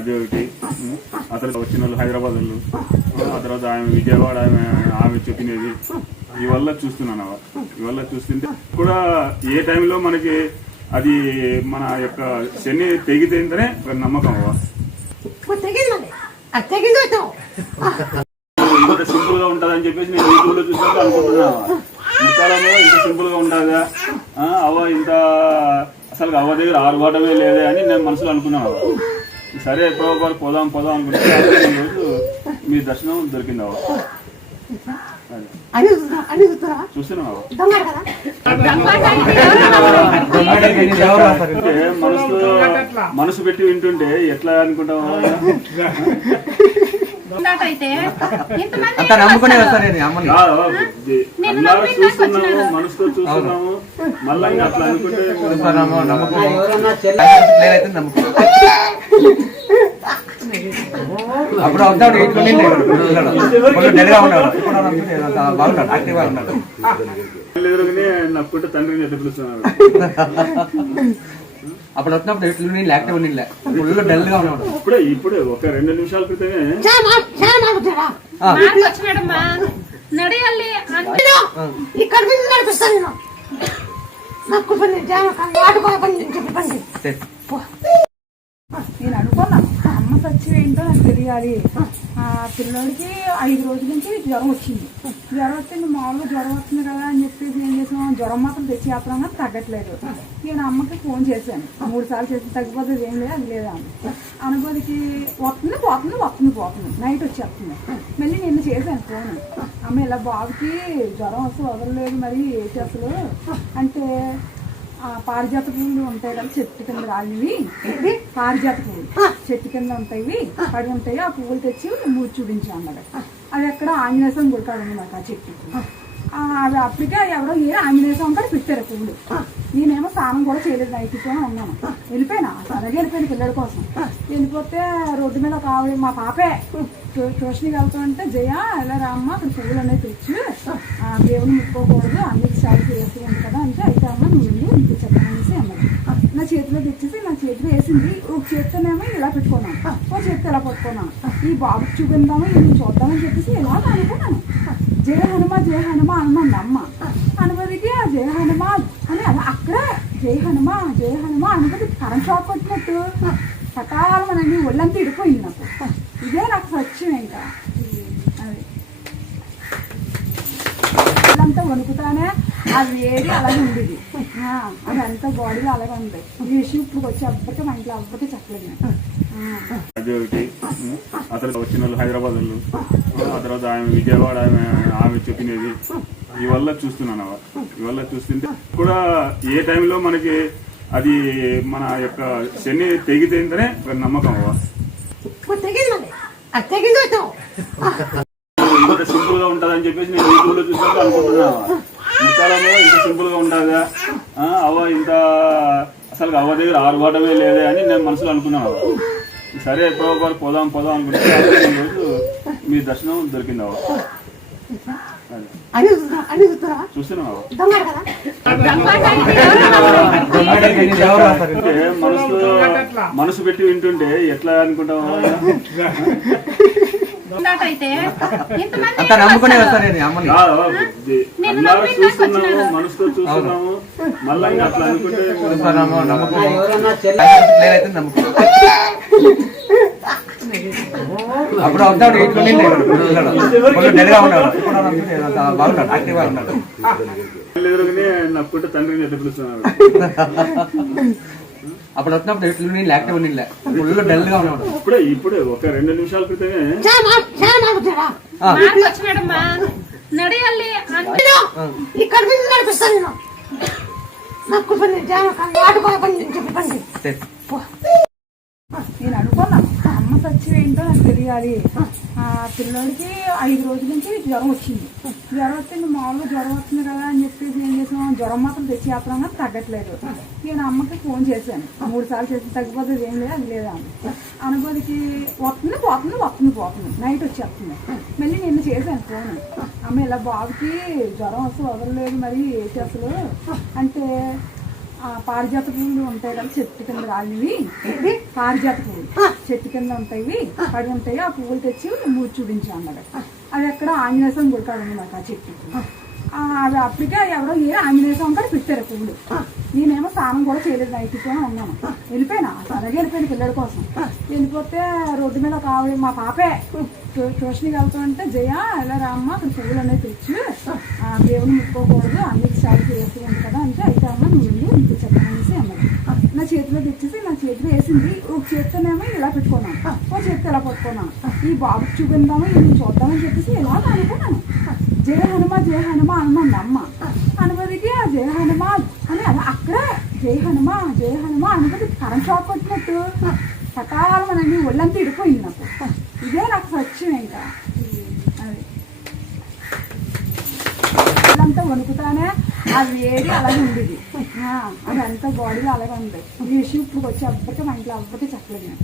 అది ఒకటి. అతను వచ్చిన వాళ్ళు హైదరాబాద్ వాళ్ళు ఆ తర్వాత ఆమె విజయవాడ ఆమె ఆమె చెప్పినది. ఇవల్ల చూస్తున్నాను అవ. ఇవల్ల చూస్తుంటే కూడా ఏ టైంలో మనకి అది మన యొక్క శని తెగితేందనే ఒక నమ్మకం అవ్వ ఇంత సింపుల్గా ఉంటదని చెప్పేసి నేను యూట్యూబ్లో చూసినప్పుడు అనుకుంటున్నాను ఇంత సింపుల్గా ఉంటుందా అవ్వ ఇంత అసలు అవ్వ దగ్గర ఆరుబాటమే లేదే అని నేను మనసులో అనుకున్నాను. సరే ఎప్పుడో ఒకరు పోదాం పోదాం అనుకుంటే రోజు మీ దర్శనం దొరికింది అవ్వ మనసు మనసు పెట్టి వింటుంటే ఎట్లా అనుకుంటాం అయితే ఇంతమంది అంత నమ్ముకునే అమ్మని చూస్తున్నాము మనసుతో చూస్తున్నాము మళ్ళీ అట్లా అనుకుంటే నమ్మకం నమ్మకం అప్పుడు అవుతాడు కొంచెం డెల్గా ఉన్నాడు. అంత బాగున్నాడు యాక్టివ్గా ఉన్నాడు. తండ్రిని ఎట్లా అప్పుడు వచ్చినప్పుడు ఇట్లు నేను యాక్టివ్ ఉండిలే ఫుల్ డల్గా ఉన్నాడు. ఇప్పుడే ఇప్పుడే ఒక రెండు నిమిషాల క్రితమే. నాకు పని ఆడుకో పని సరే. నేను అనుకున్నాను అమ్మ సచ్చి ఏంటో నాకు తెలియాలి. ఆ పిల్లోడికి ఐదు రోజుల నుంచి జ్వరం వచ్చింది. జ్వరం వస్తుంది మామూలుగా జ్వరం వస్తుంది కదా అని చెప్పేసి ఏం చేసాం? జ్వరం మాత్రం తెచ్చి చేస్తున్నాం కానీ తగ్గట్లేదు. నేను అమ్మకి ఫోన్ చేశాను. మూడు సార్లు చేసి తగ్గిపోతుంది ఏం లేదు అది లేదా అని. వస్తుంది పోతుంది వస్తుంది పోతుంది. నైట్ వచ్చేస్తుంది. మళ్ళీ నిన్న చేశాను ఫోన్. అమ్మ ఇలా బాబుకి జ్వరం వస్తే వదలలేదు మరి ఏ అసలు అంటే పారిజాత పూలు ఉంటాయి కదా చెట్టు కింద రాలివి పారిజాత పూలు చెట్టు కింద ఉంటాయి పడి ఉంటాయి ఆ పువ్వులు తెచ్చి మూడు చూపించాం అన్నమాట. అది ఎక్కడ ఆంజనేయ గుడికాడు అనమాట ఆ చెట్టు. అది అప్పటికే ఎవరో ఏ ఆంజనేయ స్వామి కూడా పెట్టారు పువ్వులు నేనేమో స్నానం కూడా చేయలేదు నైట్తోనే ఉన్నాను వెళ్ళిపోయినా అలాగే వెళ్ళిపోయాను పిల్లల కోసం. వెళ్ళిపోతే రోడ్డు మీద ఒక ఆవిడ మా పాపే ట్యూ- ట్యూషన్కి వెళ్తుంటే జయ ఎలా రామ్మ అక్కడ పువ్వులు అనేవి తెచ్చు. ఆ, దేవుని ముట్టుకోకూడదు అన్నికి చాలా చేసి ఉంది కదా అంటే అయితే అమ్మ నువ్వు వెళ్ళి ఇంటికి చెప్పనేసి అన్నది నా చేతిలో తెచ్చేసి నా చేతిలో వేసింది. ఒక చేతితోనేమో ఇలా పెట్టుకున్నాను. ఒక చేతితో ఇలా పట్టుకున్నాను. ఈ బాబుకి చూపిందాము ఇది చూద్దామని చెప్పేసి ఇలా అనుకున్నాను. జయ హనుమ జయ హనుమ అన్నది అమ్మ. అనుమతికి ఆ జయ హనుమ అని అలా అక్కడే జయ హనుమ జయ హనుమ అనుమతి కరెంట్ షాక్ కొట్టినట్టు. సకాలమనండి ఒళ్ళంతా ఇడిపోయింది నాకు. ఇదే నాకు సత్యం ఇంకా. అది. ఒళ్ళంతా వణుకుతానే అది వేడి అలాగే ఉండేది. అది అంతా బాడీలో అలాగే ఉంది. ఈ విషయం ఇప్పుడు వచ్చి అప్పటికే మా ఇంట్లో అప్పటికే చెప్పలేదు. అది ఒకటి. అతను వచ్చిన వాళ్ళు హైదరాబాద్ వాళ్ళు. ఆ తర్వాత ఆమె విజయవాడ ఆమె ఆమె చెప్పినది. ఇవల్ల చూస్తున్నాను అవ. ఇవల్ల చూస్తుంటే కూడా ఏ టైంలో మనకి అది మన యొక్క శని తెగితేందనే ఒక నమ్మకం అవ్వ సింపుల్గా ఉంటదని చెప్పేసి నేను యూట్యూబ్లో చూసినప్పుడు అనుకుంటున్నాను ఇంతకాలంలో ఇంత సింపుల్గా ఉంటుందా ఆ, అవ్వ ఇంత అసలు అవ్వ దగ్గర ఆరుబాటమే లేదే అని నేను మనసులో అనుకున్నాను. సరే ఎప్పుడో ఒకరు పోదాం పోదాం అనుకుంటే ఈ రోజు మీ దర్శనం దొరికింది అవ్వ. మనసు మనసు పెట్టి వింటుంటే ఎట్లా అనుకుంటాం అయితే ఇంతమంది అంత నమ్ముకునే వస్తాను అమ్మని చూస్తున్నాము మనసుతో చూస్తున్నాము మళ్ళీ ఇంకా అట్లా అనుకుంటే నమ్మకం నమ్మకం అప్పుడు అవుతాడు ఉన్నాడు అంత బాగున్నాడు యాక్టివ్గా ఉన్నాడు నక్కుంటే తండ్రిని ఎట్లా పిలుస్తున్నారు అప్పుడు వచ్చినప్పుడు ఇట్లు నేను యాక్టివ్ ఉండిలే ఫుల్ డల్గా ఉన్నాడు ఇప్పుడే ఇప్పుడే ఒక రెండు నిమిషాల క్రితమే. చాలా చాలా మాట్లాడా ఆ, మార్పు వచ్చినాడమ్మా నడియాలి అంటే ఇక్కడ నుంచి నడిపిస్తాను నేను నాకు పని ఆడుకో పని చెప్పి పని సరే. నేను అనుకున్నాను అమ్మ సచ్చి ఏంటో నాకు ఆ ఐదు రోజుల నుంచి జ్వరం వచ్చింది. జ్వరం వస్తుంది మామూలుగా జ్వరం వస్తుంది కదా అని చెప్పేసి ఏం చేసాం జ్వరం మాత్రం తెచ్చి చేస్తున్నాం కానీ తగ్గట్లేదు. నేను అమ్మకి ఫోన్ చేశాను. మూడు సార్లు చేసి తగ్గిపోతుంది ఏం లేదు అది లేదా అనుకోదికి వస్తుంది పోతుంది వస్తుంది పోతుంది. నైట్ వచ్చేస్తుంది. మళ్ళీ నిన్న చేశాను ఫోన్. అమ్మ ఇలా బాబుకి జ్వరం అసలు వదలలేదు మరి ఏ అసలు అంటే పారిజాత పువ్వులు ఉంటాయి కదా చెట్టు కింద రాలినవి. పారిజాత పువ్వులు చెట్టు కింద ఉంటాయి. పడి ఉంటాయి. ఆ పువ్వులు తెచ్చి మూడు చూపించు అన్నాడు అది ఎక్కడ ఆంజనేయ గుడికాడు అనమాట ఆ చెట్టు. అది అప్పటికే ఎవరో ఏ ఆంజనేయ స్వామి కాడ పెట్టారు పువ్వులు నేనేమో స్నానం కూడా చేయలేదు నైట్తోనే ఉన్నాను వెళ్ళిపోయినా అలాగే వెళ్ళిపోయాను పిల్లల కోసం. వెళ్ళిపోతే రోడ్డు మీద ఆవిడ మా పాపే ట్యూ- ట్యూషన్కి వెళ్తామంటే జయ ఎలా రామ్మ అక్కడ పువ్వులు అనేది తెచ్చు. ఆ, దేవుని ముట్టుకోకూడదు అన్నికి చాలా చేస్తూ ఉంది కదా అంటే అయితే అమ్మ నువ్వు వెళ్ళి ఇంటికి చెప్పనేసి అన్నది. నా చేతిలో తెచ్చేసి నా చేతిలో వేసింది. ఒక చేతితోనేమో ఇలా పెట్టుకున్నాను. ఒక చేతితో ఇలా పట్టుకున్నాను. ఈ బాబు చూపిందాము ఇది చూద్దామని చెప్పేసి ఇలా అనుకున్నాను. జయ హనుమ జయ హనుమ అన్నది అమ్మ. అనుమతికి ఆ జయ హనుమ అని అలా అక్కడే జయ హనుమ జయ హనుమ అనుమతి కరెంట్ షాక్ వచ్చినట్టు సకాలం సకాలమనండి ఒళ్ళంతా ఇడిపోయింది నాకు. ఇదే నాకు సత్యం ఇంకా. అది. ఒళ్ళంతా వణుకుతానే అది వేడి అలాగే ఉండేది. అది అంతా బాడీలో అలాగే ఉంది. ఈ విషయం ఇప్పుడు వచ్చి అప్పటికే మా ఇంట్లో అప్పటికే చెప్పలేదు